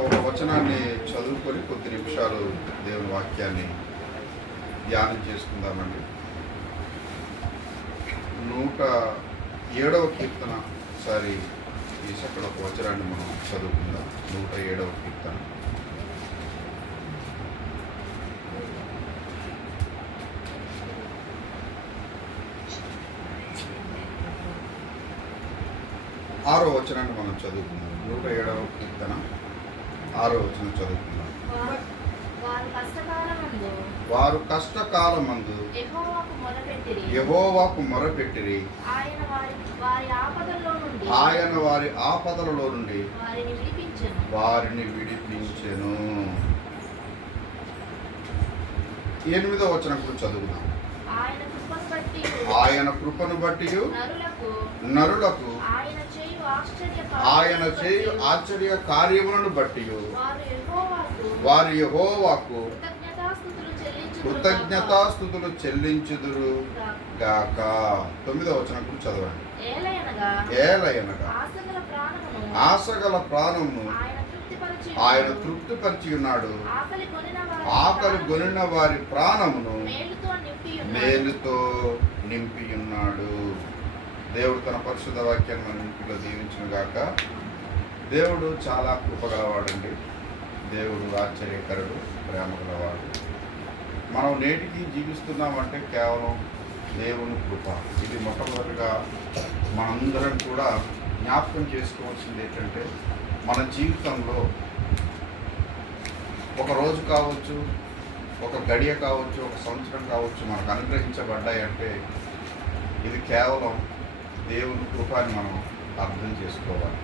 ఒక వచనాన్ని చదువుకొని కొద్ది నిమిషాలు దేవుని వాక్యాన్ని ధ్యానం చేసుకుందామండి. 107వ కీర్తన ఒకసారి తీసి అక్కడ ఒక వచనాన్ని మనం చదువుకుందాం. 107వ కీర్తన. ఆరో వచనాన్ని మనం చదువుకుందాం. 107వ కీర్తన 6వ వచనం చదువుకుందాం. వారు కష్టకాలమందు యెహోవాకు మొరపెట్టిరి, ఆయన వారి ఆపదలలో నుండి వారిని విడిపించెను. 8వ వచనం కూడా చదువుదాం. ఆయన కృపను బట్టి నరులకు ఆయన చేయు ఆశ్చర్య కార్యములను బట్టి వారు యెహోవాకు కృతజ్ఞతాస్తుతులు చెల్లించుదురు గాక. 9వ వచనం కూడా చదవండి. ఏలయనగా ఆశగల ప్రాణమును ఆయన తృప్తిపరిచి ఉన్నాడు, ఆకలి కొనిన వారి ప్రాణమును మేలుతో నింపి ఉన్నాడు. దేవుడు తన పరిశుద్ధ వాక్యాన్ని మన ఇంటిలో దీవించును గాక. దేవుడు చాలా కృపగలవాడండి. దేవుడు ఆశ్చర్యకరుడు, ప్రేమ గలవాడు. మనం నేటికి జీవిస్తున్నామంటే కేవలం దేవుని కృప. ఇది మొట్టమొదటిగా మనందరం కూడా జ్ఞాపకం చేసుకోవాల్సింది ఏంటంటే, మన జీవితంలో ఒక రోజు కావచ్చు, ఒక గడియ కావచ్చు, ఒక సంవత్సరం కావచ్చు మనకు అనుగ్రహించబడ్డాయంటే ఇది కేవలం దేవుని కృప అని మనం అర్థం చేసుకోవాలి.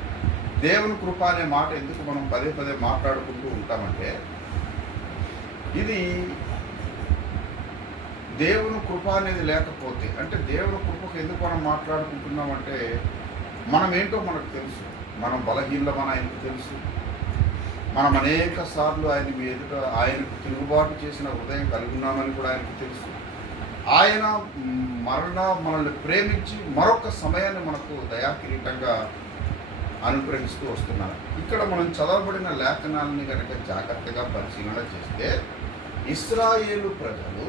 దేవుని కృప అనే మాట ఎందుకు మనం పదే పదే మాట్లాడుకుంటూ ఉంటామంటే, ఇది దేవుని కృప అనేది లేకపోతే, అంటే దేవుని కృపకు ఎందుకు మనం మాట్లాడుకుంటున్నామంటే, మనం ఏంటో మనకు తెలుసు. మనం బలహీనమని ఆయనకు తెలుసు. మనం అనేక సార్లు ఆయనకు తిరుగుబాటు చేసిన హృదయం కలిగి ఉన్నామని కూడా ఆయనకు తెలుసు. ఆయన మనల్ని ప్రేమించి మరొక సమయాన్ని మనకు దయాకిరీటంగా అనుగ్రహిస్తూ వస్తున్నారు. ఇక్కడ మనం చదవబడిన లేఖనాలని కనుక జాగ్రత్తగా పరిశీలన చేస్తే, ఇశ్రాయేలు ప్రజలు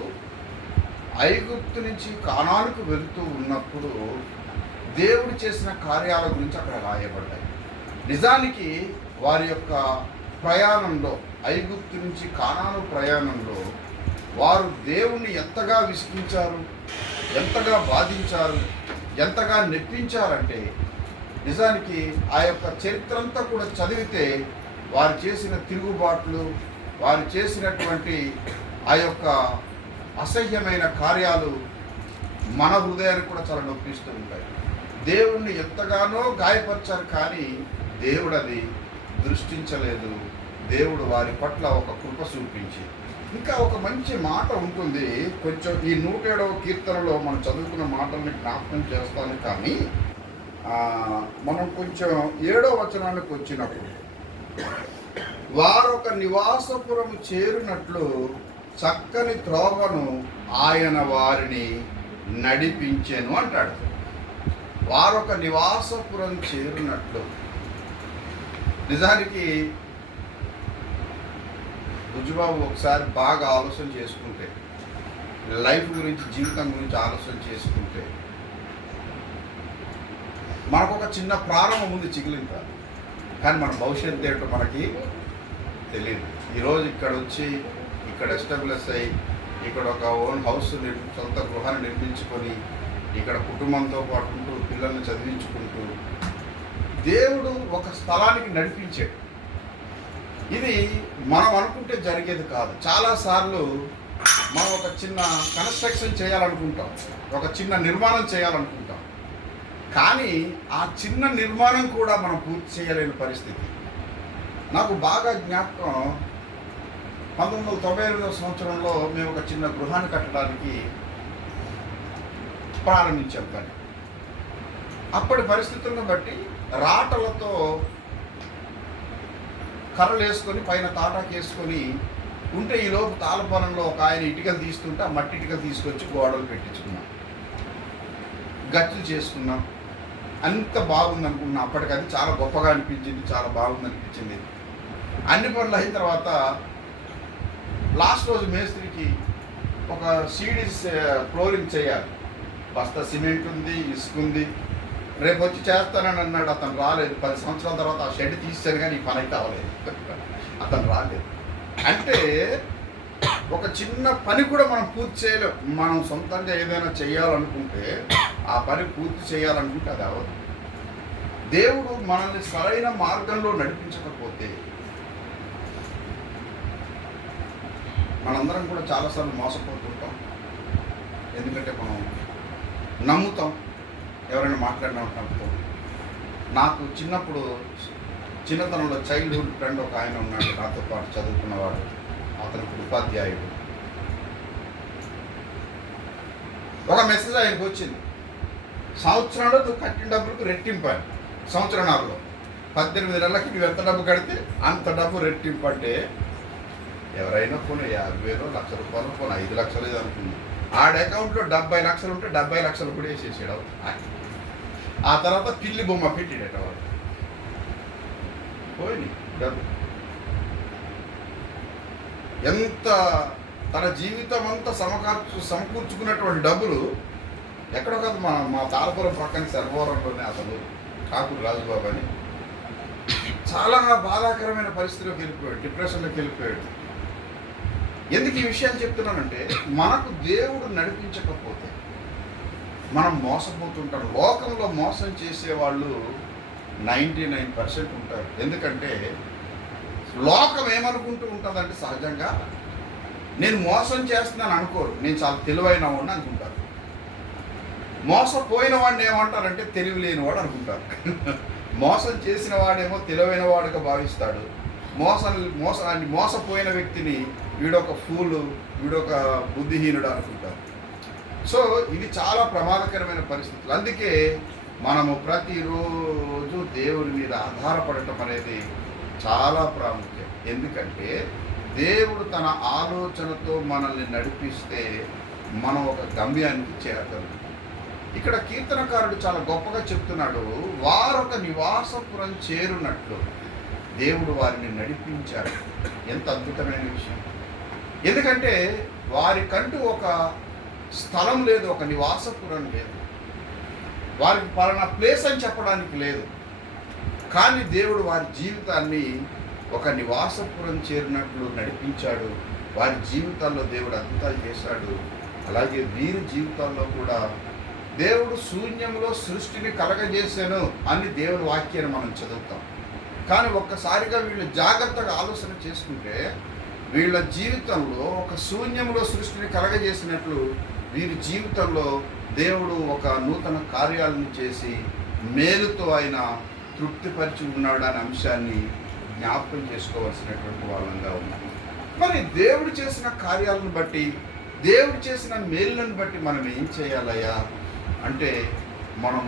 ఐగుప్తు నుంచి కానానుకు వెళుతూ ఉన్నప్పుడు దేవుడు చేసిన కార్యాల గురించి అక్కడ రాయబడ్డాయి. నిజానికి వారి యొక్క ప్రయాణంలో, ఐగుప్తు నుంచి కానాను ప్రయాణంలో వారు దేవుణ్ణి ఎంతగా విసిగించారు, ఎంతగా బాధించారు, ఎంతగా నెప్పించారంటే, నిజానికి ఆ యొక్క చరిత్ర అంతా కూడా చదివితే వారు చేసిన తిరుగుబాట్లు, వారు చేసినటువంటి ఆ యొక్క అసహ్యమైన కార్యాలు మన హృదయాన్ని కూడా చాలా నొప్పిస్తూ ఉంటాయి. దేవుణ్ణి ఎంతగానో గాయపరిచారు, కానీ దేవుడు అది దృష్టించలేదు. దేవుడు వారి పట్ల ఒక కృప చూపించి, ఇంకా ఒక మంచి మాట ఉంటుంది. కొంచెం ఈ 107వ కీర్తనలో మనం చదువుకున్న మాటల్ని జ్ఞాపకం చేస్తాను, కానీ మనం కొంచెం 7వ వచనానికి వచ్చినప్పుడు, వారొక నివాసపురం చేరినట్లు చక్కని త్రోవను ఆయన వారిని నడిపించెను అంటాడు. వారొక నివాసపురం చేరినట్లు. నిజానికి బుజ్జుబాబు ఒకసారి బాగా ఆలోచన చేసుకుంటే, లైఫ్ గురించి, జీవితం గురించి ఆలోచన చేసుకుంటే, మనకు ఒక చిన్న ప్రారంభం ఉంది చిగిలింత, కానీ మన భవిష్యత్తు ఏంటో మనకి తెలియదు. ఈరోజు ఇక్కడ వచ్చి ఇక్కడ ఎస్టాబ్లిష్ అయ్యి ఇక్కడ ఒక ఓన్ హౌస్ సొంత గృహాన్ని నిర్మించుకొని ఇక్కడ కుటుంబంతో పాటు ఉంటూ పిల్లల్ని చదివించుకుంటూ దేవుడు ఒక స్థలానికి నడిపించాడు. ఇది మనం అనుకుంటే జరిగేది కాదు. చాలాసార్లు మనం ఒక చిన్న కన్స్ట్రక్షన్ చేయాలనుకుంటాం, ఒక చిన్న నిర్మాణం చేయాలనుకుంటాం, కానీ ఆ చిన్న నిర్మాణం కూడా మనం పూర్తి చేయలేని పరిస్థితి. నాకు బాగా జ్ఞాపకం, 1998వ సంవత్సరంలో మేము ఒక చిన్న గృహాన్ని కట్టడానికి ప్రారంభించాం. కానీ అప్పటి పరిస్థితులను బట్టి రాటలతో కర్రలు వేసుకొని పైన తాటాకు వేసుకొని ఉంటే, ఈలోపు తాళపాలెంలో ఒక ఆయన ఇటుకలు తీస్తుంటే ఆ మట్టి ఇటుకలు తీసుకొచ్చి గోడలు పెట్టించుకున్నాం, గచ్చులు చేసుకున్నాం. అంత బాగుంది అనుకున్నాం. అప్పటికది చాలా గొప్పగా అనిపించింది, చాలా బాగుంది అనిపించింది. అన్ని పనులు అయిన తర్వాత లాస్ట్ రోజు మేస్త్రికి ఒక సీడీస్ ఫ్లోరింగ్ చేయాలి. బస్తా సిమెంట్ ఉంది, ఇసుక ఉంది. రేపు వచ్చి చేస్తానని అన్నాడు. అతను రాలేదు. 10 సంవత్సరాల తర్వాత ఆ షెడ్ తీసాను, కానీ ఈ పని అయితే అవ్వలేదు. అతను రాలేదు. అంటే ఒక చిన్న పని కూడా మనం పూర్తి చేయలేం. మనం సొంతంగా ఏదైనా చేయాలనుకుంటే ఆ పని పూర్తి చేయాలనుకుంటే అది అవ్వదు. దేవుడు మనల్ని సరైన మార్గంలో నడిపించకపోతే మనందరం కూడా చాలాసార్లు మోసపోతుంటాం. ఎందుకంటే మనం నమ్ముతాం, ఎవరైనా మాట్లాడినా నమ్ముతాం. నాకు చిన్నతనంలో చైల్డ్హుడ్ ఫ్రెండ్ ఒక ఆయన ఉన్నాడు, నాతో పాటు చదువుకున్నవాడు. అతనికి ఉపాధ్యాయుడు. ఒక మెసేజ్ ఆయనకు వచ్చింది, సంవత్సరంలో నువ్వు కట్టిన డబ్బులకు రెట్టింపాలి. సంవత్సరాలలో 18 నెలలకి నువ్వు ఎంత డబ్బు కడితే అంత డబ్బు రెట్టింపు. అంటే ఎవరైనా పోనీ 50,000 లక్ష రూపాయలు, పోనీ 5 లక్షలు ఇది అనుకుంది. ఆడ అకౌంట్లో 70 లక్షలు ఉంటే 70 లక్షలు కూడా వేసేసాడు. ఆ తర్వాత పిల్లి బొమ్మ పెట్టాడట వాడు. పోయి డబ్బు ఎంత తన జీవితం అంతా సమకూర్చుకున్నటువంటి డబ్బులు ఎక్కడో కాదు, మా తాళపురం ప్రక్కన సర్వవరంలోనే అతను కాకుడు రాజుబాబు అని చాలా బాధాకరమైన పరిస్థితిలోకి వెళ్ళిపోయాడు, డిప్రెషన్లోకి వెళ్ళిపోయాడు. ఎందుకు ఈ విషయాన్ని చెప్తున్నానంటే, మనకు దేవుడు నడిపించకపోతే మనం మోసపోతుంటాం. లోకంలో మోసం చేసేవాళ్ళు 99% ఉంటారు. ఎందుకంటే లోకం ఏమనుకుంటూ ఉంటుందంటే, సహజంగా నేను మోసం చేస్తున్నాను అనుకోరు, నేను చాలా తెలివైన వాడిని అనుకుంటారు. మోసపోయిన వాడిని ఏమంటారంటే తెలివి లేనివాడు అనుకుంటారు. మోసం చేసిన వాడేమో తెలివైన వాడుగా భావిస్తాడు. మోసపోయిన వ్యక్తిని వీడొక ఫూలు, వీడొక బుద్ధిహీనుడు అనుకుంటారు. సో ఇది చాలా ప్రమాదకరమైన పరిస్థితులు. అందుకే మనము ప్రతిరోజు దేవుని మీద ఆధారపడటం అనేది చాలా ప్రాముఖ్యం. ఎందుకంటే దేవుడు తన ఆలోచనతో మనల్ని నడిపిస్తే మనం ఒక గమ్యానికి చేరగలం. ఇక్కడ కీర్తనకారుడు చాలా గొప్పగా చెప్తున్నాడు, వారొక నివాసపురం చేరునట్లు దేవుడు వారిని నడిపించాడు. ఎంత అద్భుతమైన విషయం. ఎందుకంటే వారికంటూ ఒక స్థలం లేదు, ఒక నివాసపురం లేదు, వారికి పలానా ప్లేస్ అని చెప్పడానికి లేదు. కానీ దేవుడు వారి జీవితాన్ని ఒక నివాసపురం చేరినట్లు నడిపించాడు. వారి జీవితాల్లో దేవుడు అద్భుతాలు చేశాడు. అలాగే వీరి జీవితాల్లో కూడా దేవుడు శూన్యంలో సృష్టిని కలగజేశాను అని దేవుడి వాక్యాన్ని మనం చదువుతాం. కానీ ఒక్కసారిగా వీళ్ళు జాగ్రత్తగా ఆలోచన చేసుకుంటే వీళ్ళ జీవితంలో ఒక శూన్యంలో సృష్టిని కలగజేసినట్లు వీరి జీవితంలో దేవుడు ఒక నూతన కార్యాలను చేసి మేలుతో ఆయన తృప్తిపరిచి ఉన్నాడు అనే అంశాన్ని జ్ఞాపకం చేసుకోవాల్సినటువంటి వాళ్ళంగా ఉన్నాం. మరి దేవుడు చేసిన కార్యాలను బట్టి, దేవుడు చేసిన మేలులను బట్టి మనం ఏం చేయాలయ్యా అంటే, మనం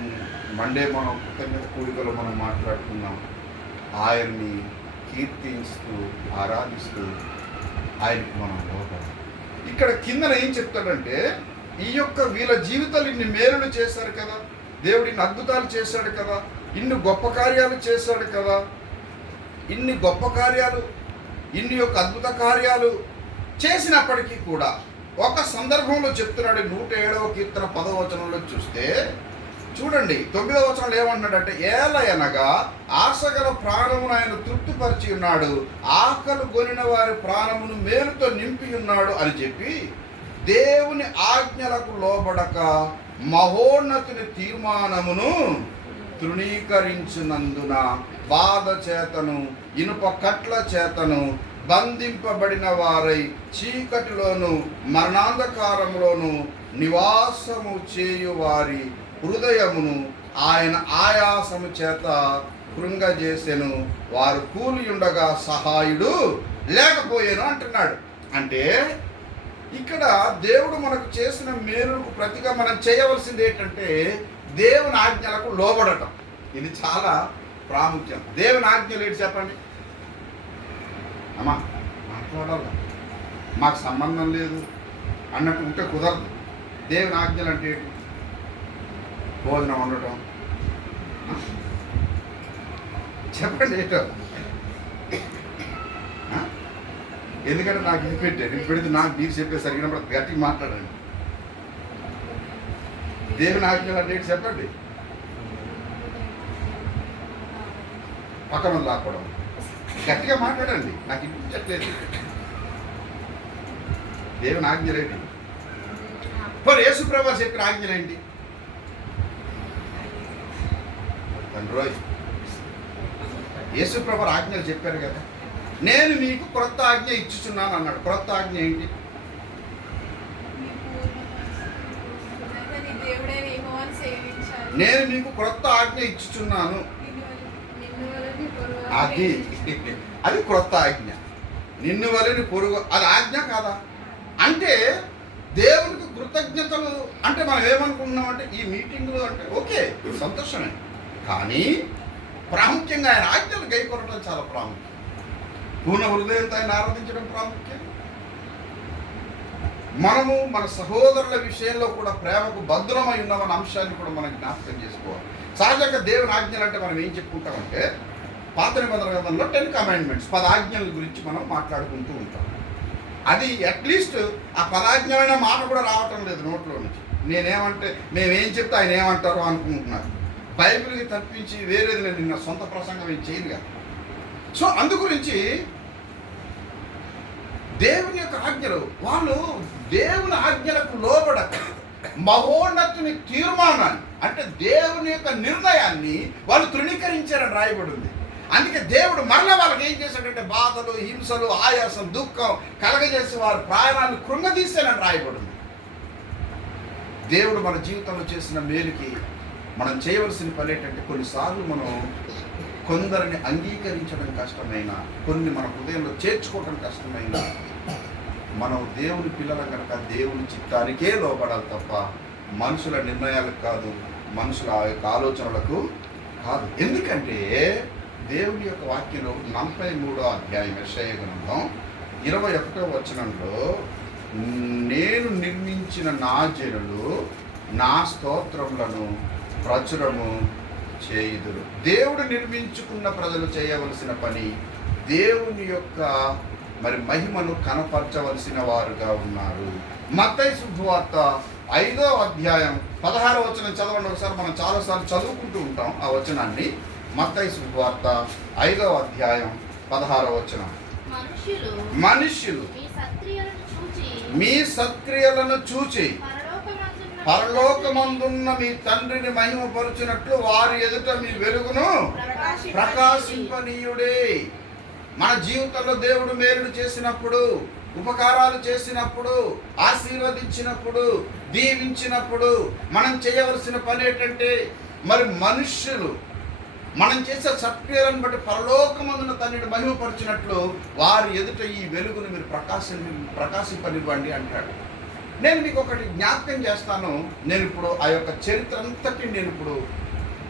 కృతజ్ఞత కూడికలో మనం మాట్లాడుకున్నాం, ఆయన్ని కీర్తిస్తూ ఆరాధిస్తూ ఆయనకు మనం లోపడాలి. ఇక్కడ కిందన ఏం చెప్తాడంటే, వీళ్ళ జీవితాలు ఇన్ని మేలులు చేశారు కదా, దేవుడు ఇన్ని అద్భుతాలు చేశాడు కదా, ఇన్ని గొప్ప కార్యాలు చేశాడు కదా, ఇన్ని గొప్ప కార్యాలు, ఇన్ని యొక్క అద్భుత కార్యాలు చేసినప్పటికీ కూడా ఒక సందర్భంలో చెప్తున్నాడు. 107వ కీర్తన 10వ వచనంలో చూస్తే చూడండి, 9వ వచనంలో ఏమన్నాడంటే, ఏలయనగా ఆశగల ప్రాణమును ఆయన తృప్తిపరిచి ఉన్నాడు, ఆకలి కొనిన వారి ప్రాణమును మేలుతో నింపి ఉన్నాడు అని చెప్పి, దేవుని ఆజ్ఞలకు లోబడక మహోన్నతుని తీర్మానమును తృణీకరించినందున బాధ చేతను ఇనుప కట్ల చేతను బంధింపబడిన వారై చీకటిలోను మరణాంధకారములోను నివాసము చేయు వారి హృదయమును ఆయన ఆయాసము చేత కృంగజేసెను, వారు కూలి ఉండగా సహాయుడు లేకపోయాను అంటున్నాడు. అంటే ఇక్కడ దేవుడు మనకు చేసిన మేలుకు ప్రతిగా మనం చేయవలసింది ఏంటంటే దేవుని ఆజ్ఞలకు లోబడటం. ఇది చాలా ప్రాముఖ్యం. దేవుని ఆజ్ఞలు ఏంటి చెప్పండి అమ్మా, మాట్లాడాలి, మాకు సంబంధం లేదు అన్నట్టు ఉంటే కుదరదు. దేవుని ఆజ్ఞలు అంటే ఏంటి? భోజనం వండటం, చెప్పండి ఏంటో. ఎందుకంటే నాకు ఇది పెట్టాడు, ఇది పెడితే నాకు మీరు చెప్పే సరిగిన గట్టిగా మాట్లాడండి. దేవుని ఆజ్ఞలు అంటే ఏంటి చెప్పండి. పక్కన లాక్కోవడం, గట్టిగా మాట్లాడండి, నాకు ఇప్పించట్లేదు. దేవుని ఆజ్ఞలేంటి? మరి యేసుప్రభు చెప్పిన ఆజ్ఞలేంటి? తండ్రోయ్, యేసుప్రభు ఆజ్ఞలు చెప్పారు కదా. నేను మీకు క్రొత్త ఆజ్ఞ ఇచ్చుచున్నాను అన్నాడు. క్రొత్త ఆజ్ఞ ఏంటి? నేను మీకు క్రొత్త ఆజ్ఞ ఇచ్చుచున్నాను. అది క్రొత్త ఆజ్ఞ. నిన్ను వలని పొరుగు, అది ఆజ్ఞ కాదా? అంటే దేవునికి కృతజ్ఞతలు అంటే మనం ఏమనుకుంటున్నామంటే ఈ మీటింగ్లు అంటే ఓకే సంతోషమే, కానీ ప్రాముఖ్యంగా ఆయన ఆజ్ఞలు గైకొనడం చాలా ప్రాముఖ్యం. పూర్ణ హృదయంతో ఆయన ఆరాధించడం ప్రాముఖ్యం. మనము మన సహోదరుల విషయంలో కూడా ప్రేమకు భద్రమై ఉన్నామన్న అంశాన్ని కూడా మనం జ్ఞాపకం చేసుకోవాలి. సహజంగా దేవుని ఆజ్ఞలు అంటే మనం ఏం చెప్పుకుంటామంటే పాత నిబంధన గ్రంథంలో 10 కమాండ్మెంట్స్, 10 ఆజ్ఞల గురించి మనం మాట్లాడుకుంటూ ఉంటాం. అది అట్లీస్ట్ ఆ 10 ఆజ్ఞలైన మాట కూడా రావటం లేదు నోట్లో నుంచి. నేనేమంటే మేమేం చెప్తే ఆయన ఏమంటారో అనుకుంటున్నారు. బైబిల్కి తప్పించి వేరేది నేను నిన్న సొంత ప్రసంగం ఏం చేయను కదా. సో అందుగురించి దేవుని యొక్క ఆజ్ఞలు, వాళ్ళు దేవుని ఆజ్ఞలకు లోబడక మహోన్నతుని తీర్మానాన్ని అంటే దేవుని యొక్క నిర్ణయాన్ని వాళ్ళు తృణీకరించారని రాయబడి ఉంది. అందుకే దేవుడు మరల వాళ్ళకి ఏం చేశాడంటే బాధలు, హింసలు, ఆయాసం, దుఃఖం కలగజేసి వారి ప్రాణాలను కృంగదీశానని రాయబడి ఉంది. దేవుడు మన జీవితంలో చేసిన మేలుకి మనం చేయవలసిన పని ఏంటంటే కొన్నిసార్లు మనం కొందరిని అంగీకరించడం కష్టమైన, కొన్ని మన హృదయంలో చేర్చుకోవడం కష్టమైన, మనం దేవుని పిల్లల కనుక దేవుని చిత్తానికే లోపడాలి తప్ప మనుషుల నిర్ణయాలకు కాదు, మనుషుల ఆలోచనలకు కాదు. ఎందుకంటే దేవుని యొక్క వాక్యంలో 43వ అధ్యాయం యెషయా గ్రంథం 21వ వచనంలో నేను నిర్మించిన నా జనులు నా స్తోత్రములను ప్రచురము చేయుదురు. దేవుడు నిర్మించుకున్న ప్రజలు చేయవలసిన పని దేవుని యొక్క మహిమను కనపరచవలసిన వారుగా ఉన్నారు. మత్తయి శుభవార్త 5వ అధ్యాయం 16వ వచనం చదవండి ఒకసారి. మనం చాలాసార్లు చదువుకుంటూ ఉంటాం ఆ వచనాన్ని. మత్తయి శుభవార్త 5వ అధ్యాయం 16వ వచనం. మనుష్యులు మీ సత్క్రియలను చూచి పరలోకమందున్న మీ తండ్రిని మహిమపరచునట్లు వారి ఎదుట మీ వెలుగును ప్రకాశింపనీయుడే. మన జీవితంలో దేవుడు మేలులు చేసినప్పుడు, ఉపకారాలు చేసినప్పుడు, ఆశీర్వదించినప్పుడు, దీవించినప్పుడు మనం చేయవలసిన పని ఏంటంటే మనుష్యులు మనం చేసే సత్క్రియలను బట్టి పరలోకమందున తండ్రిని మహిమపరిచినట్లు వారి ఎదుట ఈ వెలుగును మీరు ప్రకాశింపనివ్వండి అంటాడు. నేను మీకు ఒకటి జ్ఞాపకం చేస్తాను. నేను ఇప్పుడు ఆ యొక్క చరిత్ర అంతటి నేను ఇప్పుడు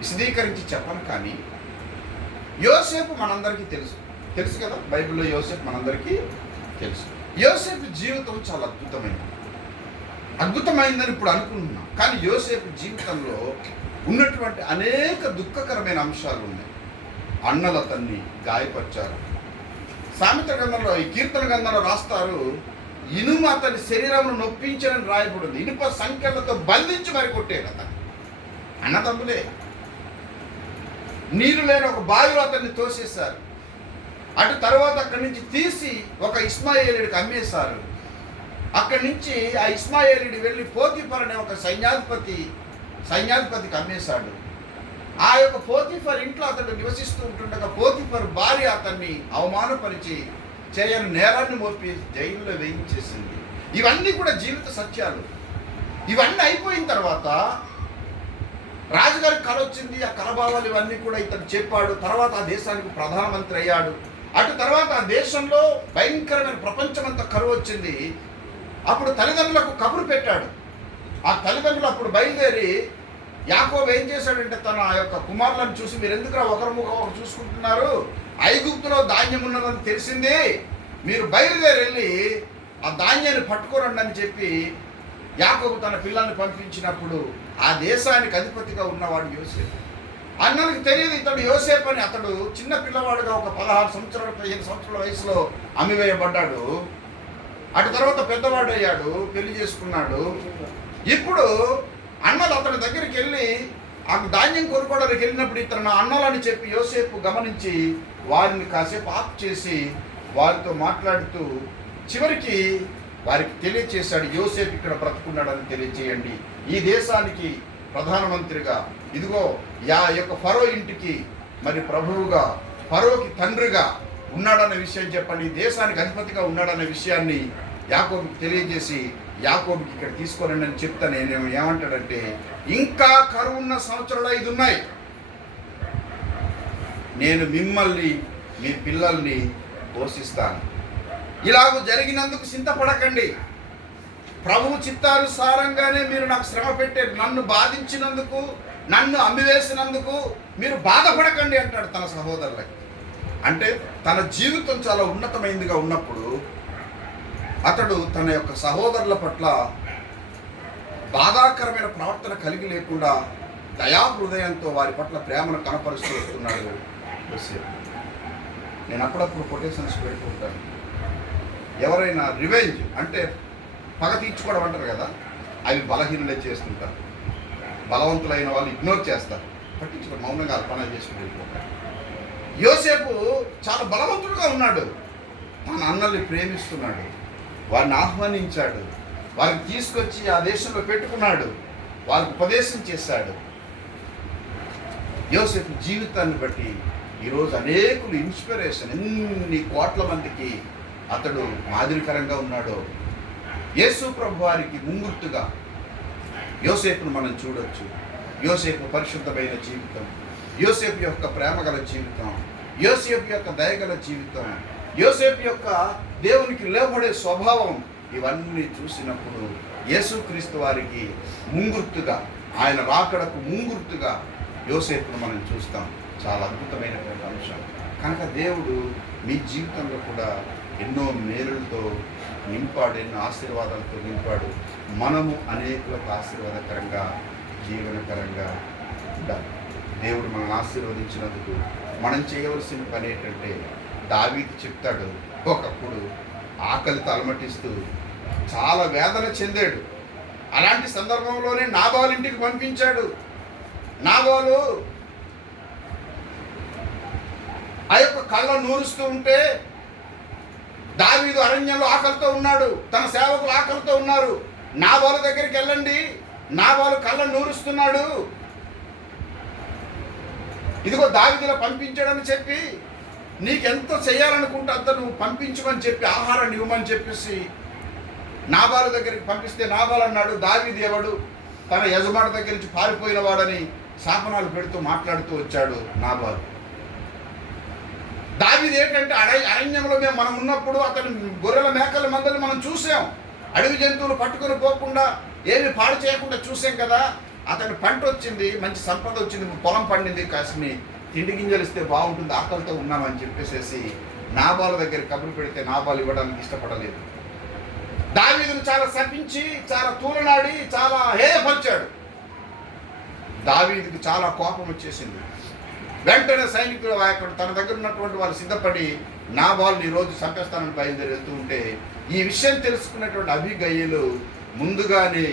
విశదీకరించి చెప్పను, కానీ యోసేపు మనందరికీ తెలుసు కదా. బైబిల్లో యోసేపు మనందరికీ తెలుసు. యోసేపు జీవితం చాలా అద్భుతమైందని ఇప్పుడు అనుకుంటున్నాం, కానీ యోసేపు జీవితంలో ఉన్నటువంటి అనేక దుఃఖకరమైన అంశాలు ఉన్నాయి. అన్నలు అతన్ని గాయపరిచారు. సామెత గ్రంథంలో, ఈ కీర్తన గ్రంథంలో రాస్తారు, ఇనుము అతని శరీరంలో నొప్పించని రాయబడింది. ఇనుప సంఖ్యలతో బంధించి మరి కొట్టారు అతను. అన్నదమ్ములే నీరు లేని ఒక బావిలో అతన్ని తోసేశారు. అటు తర్వాత అక్కడి నుంచి తీసి ఒక ఇస్మాయేలీడికి అమ్మేశారు. అక్కడి నుంచి ఆ ఇస్మాయేలీడి వెళ్ళి పోతిఫర్ అనే ఒక సైన్యాధిపతికి అమ్మేశాడు. ఆ యొక్క పోతిఫర్ ఇంట్లో అతడు నివసిస్తూ ఉంటుండగా పోతిఫర్ భార్య అతన్ని అవమానపరిచి చేయని నేరాన్ని మోపి జైల్లో వేయించేసింది. ఇవన్నీ కూడా జీవిత సత్యాలు. ఇవన్నీ అయిపోయిన తర్వాత రాజుగారికి కల వచ్చింది. ఆ కలభావాలు ఇవన్నీ కూడా ఇతను చెప్పాడు. తర్వాత ఆ దేశానికి ప్రధానమంత్రి అయ్యాడు. అటు తర్వాత ఆ దేశంలో భయంకరమైన ప్రపంచమంతా కరువు వచ్చింది. అప్పుడు తల్లిదండ్రులకు కబురు పెట్టాడు. ఆ తల్లిదండ్రులు అప్పుడు బయలుదేరి యాకోబు ఏం చేశాడంటే తన ఆ యొక్క కుమారులను చూసి, మీరు ఎందుకు ఒకరు చూసుకుంటున్నారు, ఐగుప్తులో ధాన్యం ఉన్నదని తెలిసింది, మీరు బయలుదేరి వెళ్ళి ఆ ధాన్యాన్ని పట్టుకోరండి అని చెప్పి యాకోబు తన పిల్లల్ని పంపించినప్పుడు ఆ దేశానికి అధిపతిగా ఉన్నవాడు యోసేపు. అన్నలకు తెలియదు ఇతడు యోసేపు అని. అతడు చిన్న పిల్లవాడుగా ఒక 16 సంవత్సరాలు 15 సంవత్సరాల వయసులో అమ్మివేయబడ్డాడు. అటు తర్వాత పెద్దవాడు అయ్యాడు, పెళ్లి చేసుకున్నాడు. ఇప్పుడు అన్నలు అతని దగ్గరికి వెళ్ళి ఆ ధాన్యం కొనుక్కోవడానికి వెళ్ళినప్పుడు ఇతను నా అన్నలని చెప్పి యోసేపు గమనించి వారిని కాసేపు ఆఫ్ చేసి వారితో మాట్లాడుతూ చివరికి వారికి తెలియచేశాడు, యోసేపు ఇక్కడ బ్రతుకున్నాడని తెలియచేయండి, ఈ దేశానికి ప్రధానమంత్రిగా, ఇదిగో యొక్క ఫరో ఇంటికి మరి ప్రభువుగా, ఫరోకి తండ్రిగా ఉన్నాడన్న విషయం చెప్పండి, దేశానికి అధిపతిగా ఉన్నాడన్న విషయాన్ని యాకోబుకి తెలియజేసి యాకోబుకి ఇక్కడ తీసుకోరండి అని చెప్తా. నేను ఏమంటాడంటే, ఇంకా కరువున్న సంవత్సరాలు 5 ఉన్నాయి, నేను మిమ్మల్ని మీ పిల్లల్ని పోషిస్తాను. ఇలాగూ జరిగినందుకు చింతపడకండి, ప్రభువు చిత్తానుసారంగానే మీరు నాకు శ్రమ పెట్టారు, నన్ను బాధించినందుకు, నన్ను అమ్మివేసినందుకు మీరు బాధపడకండి అంటాడు తన సహోదరులకి. అంటే తన జీవితం చాలా ఉన్నతమైనదిగా ఉన్నప్పుడు అతడు తన యొక్క సహోదరుల పట్ల బాధాకరమైన ప్రవర్తన కలిగి లేకుండా దయా హృదయంతో వారి పట్ల ప్రేమను కనపరుస్తూ వస్తున్నాడు యోసేపు. నేను అప్పుడప్పుడు కొటేషన్స్ పెట్టుకుంటాను. ఎవరైనా రివెంజ్ అంటే పగ తీర్చుకోవడం అంటారు కదా, అవి బలహీనులే చేస్తుంటారు. బలవంతులైన వాళ్ళు ఇగ్నోర్ చేస్తారు, పట్టించుకో, మౌనంగా అర్పణ చేసుకుని వెళ్ళిపోతారు. యోసేపు చాలా బలవంతుడుగా ఉన్నాడు, తన అన్నల్ని ప్రేమిస్తున్నాడు, వారిని ఆహ్వానించాడు, వారిని తీసుకొచ్చి ఆ దేశంలో పెట్టుకున్నాడు, వారికి ఉపదేశం చేశాడు. యోసేపు జీవితాన్ని బట్టి ఈరోజు అనేకులు ఇన్స్పిరేషన్, ఎన్ని కోట్ల మందికి అతడు మాదిరికరంగా ఉన్నాడో. యేసు ప్రభు వారికి ముంగుర్తుగా యోసేపును మనం చూడొచ్చు. యోసేపు పరిశుద్ధమైన జీవితం, యోసేపు యొక్క ప్రేమగల జీవితం, యోసేపు యొక్క దయగల జీవితం, యోసేపు యొక్క దేవునికి లోబడే స్వభావం, ఇవన్నీ చూసినప్పుడు యేసుక్రీస్తు వారికి ముంగుర్తుగా, ఆయన రాకడకు ముంగుర్తుగా యోసేపును మనం చూస్తాం. చాలా అద్భుతమైనటువంటి అంశం. కనుక దేవుడు మీ జీవితంలో కూడా ఎన్నో మేలులతో నింపాడు, ఎన్నో ఆశీర్వాదాలతో నింపాడు. మనము అనేకులకు ఆశీర్వాదకరంగా, జీవనకరంగా ఉండాలి. దేవుడు మనల్ని ఆశీర్వదించినందుకు మనం చేయవలసిన పని ఏంటంటే, దావీదు చెప్తాడు, ఒకప్పుడు ఆకలితో అలమటిస్తూ చాలా వేదన చెందాడు. అలాంటి సందర్భంలోనే నాబాలు ఇంటికి పంపించాడు. నాబాలు ఆ యొక్క కళ్ళ నూరుస్తూ ఉంటే దావీదు అరణ్యంలో ఆకలితో ఉన్నాడు, తన సేవకులు ఆకలితో ఉన్నారు. నాబాలు దగ్గరికి వెళ్ళండి, నాబాలు కళ్ళ నూరుస్తున్నాడు, ఇదిగో దావీదులా పంపించాడని చెప్పి, నీకెంత చేయాలనుకుంటే అంత నువ్వు పంపించమని చెప్పి, ఆహారాన్ని ఇవ్వమని చెప్పేసి నాబాలు దగ్గరికి పంపిస్తే, నాబాలు అన్నాడు, దావీదు ఎవడు, తన యజమాని దగ్గర నుంచి పారిపోయిన వాడని శాపనాలు పెడుతూ మాట్లాడుతూ వచ్చాడు నాబాలు. దావీదు ఏంటంటే, అరణ్యంలో మనం ఉన్నప్పుడు అతని గొర్రెల మేకల మందలు మనం చూసాం, అడవి జంతువులు పట్టుకొని పోకుండా ఏమి పాడు చేయకుండా చూసాం కదా. అతని పంట వచ్చింది, మంచి సంపద వచ్చింది, పొలం పండింది, కాసిని తిండి గింజలు ఇస్తే బాగుంటుంది, ఆకలితో ఉన్నామని చెప్పేసేసి నాబాలు దగ్గర కబురు పెడితే నాబాలు ఇవ్వడానికి ఇష్టపడలేదు. దావీదును చాలా శపించి, చాలా తూలనాడి, చాలా హేయపరిచాడు. దావీదుకు చాలా కోపం వచ్చేసింది. వెంటనే సైనికుడు అక్కడ తన దగ్గర ఉన్నటువంటి వాళ్ళు సిద్ధపడి నాబాలుని ఈరోజు చంపేస్తానని బయలుదేరి వెళ్తూ ఉంటే, ఈ విషయం తెలుసుకున్నటువంటి అబీగయీలు ముందుగానే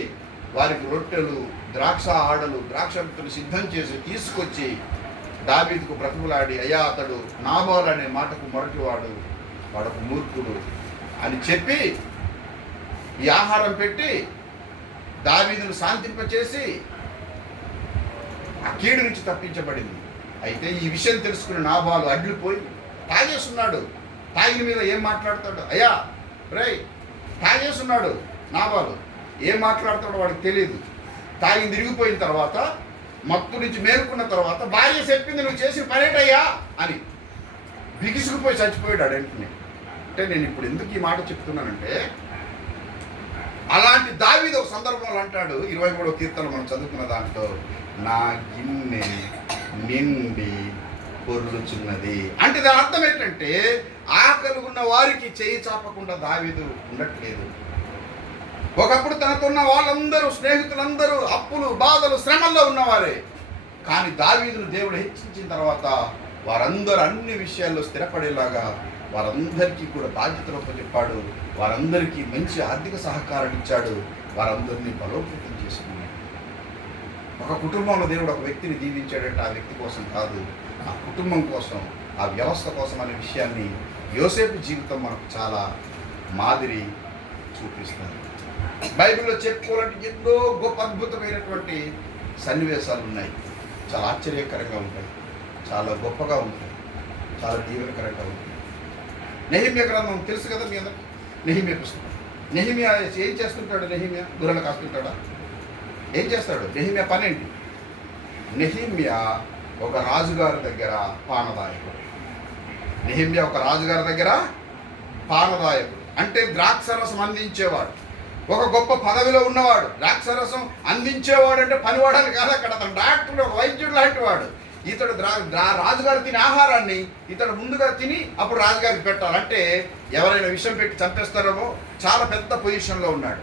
వారికి రొట్టెలు, ద్రాక్ష ఆడలు, ద్రాక్షలు సిద్ధం చేసి తీసుకొచ్చి దావీదుకు బ్రతుకులాడి, అయ్యా అతడు నాబాలు అనే మాటకు మొరటివాడు, వాడొక మూర్ఖుడు అని చెప్పి ఈ ఆహారం పెట్టి దావీదును శాంతింపచేసి ఆ కీడు నుంచి తప్పించబడింది. అయితే ఈ విషయం తెలుసుకుని నాబాలు అడ్లిపోయి తాగేస్తున్నాడు. తాగిన మీద ఏం మాట్లాడతాడు, అయ్యా రే తాగేస్తున్నాడు నాబాలు, ఏం మాట్లాడతాడో వాడికి తెలియదు. తాగి తిరిగిపోయిన తర్వాత, మత్తు నుంచి మేలుకున్న తర్వాత భార్య చెప్పింది, నువ్వు చేసిన పనేటయ్యా అని బిగిసుకుపోయి చచ్చిపోయాడు వెంటనే. అంటే నేను ఇప్పుడు ఎందుకు ఈ మాట చెప్తున్నానంటే, అలాంటి దావీదు ఒక సందర్భంలో అంటాడు, 23వ కీర్తన మనం చదువుకున్న దాంట్లో, నా గిన్నె నిండి పొర్లుచున్నది. అంటే దాని అర్థం ఏంటంటే, ఆకలి ఉన్న వారికి చేయి చాపకుండా దావీదు ఉండట్లేదు. ఒకప్పుడు తనతో ఉన్న వాళ్ళందరూ, స్నేహితులందరూ అప్పులు, బాధలు, శ్రమల్లో ఉన్నవారే. కానీ దావీదును దేవుడు హెచ్చించిన తర్వాత వారందరూ అన్ని విషయాల్లో స్థిరపడేలాగా వారందరికీ కూడా బాధ్యతలు చెప్పాడు. వారందరికీ మంచి ఆర్థిక సహకారం ఇచ్చాడు. వారందరినీ బలోపేతం చేసుకున్నాడు. ఒక కుటుంబంలో దేవుడు ఒక వ్యక్తిని దీవించాడంటే ఆ వ్యక్తి కోసం కాదు, ఆ కుటుంబం కోసం, ఆ వ్యవస్థ కోసం అనే విషయాన్ని యోసేపు జీవితం మనకు చాలా మాదిరి చూపిస్తుంది. బైబిల్లో చెప్పుకోవాలంటే ఎన్నో గొప్ప అద్భుతమైనటువంటి సన్నివేశాలు ఉన్నాయి. చాలా ఆశ్చర్యకరంగా ఉంటాయి, చాలా గొప్పగా ఉంటాయి, చాలా దీవెనకరంగా ఉంటాయి. నెహెమ్యా గ్రంథం తెలుసు కదా మీ అందరికి. నెహెమ్యా పుస్తకం. నెహెమ్యా ఏం చేస్తుంటాడు? నెహెమ్యా గొర్రెలు కాస్తుంటాడా? ఏం చేస్తాడు? నెహెమ్యా పనేంటి? నెహెమ్యా ఒక రాజుగారి దగ్గర పానదాయకుడు. నెహెమ్యా ఒక రాజుగారి దగ్గర పానదాయకుడు అంటే ద్రాక్షరసం అందించేవాడు. ఒక గొప్ప పదవిలో ఉన్నవాడు. ద్రాక్షరసం అందించేవాడు అంటే పనివాడని కాదు అక్కడ. అతను డాక్టర్, ఒక వైద్యుడు లాంటి వాడు. ఇతడు రాజుగారు తినే ఆహారాన్ని ఇతడు ముందుగా తిని అప్పుడు రాజుగారికి పెట్టాలంటే ఎవరైనా విషం పెట్టి చంపేస్తారేమో, చాలా పెద్ద పొజిషన్లో ఉన్నాడు.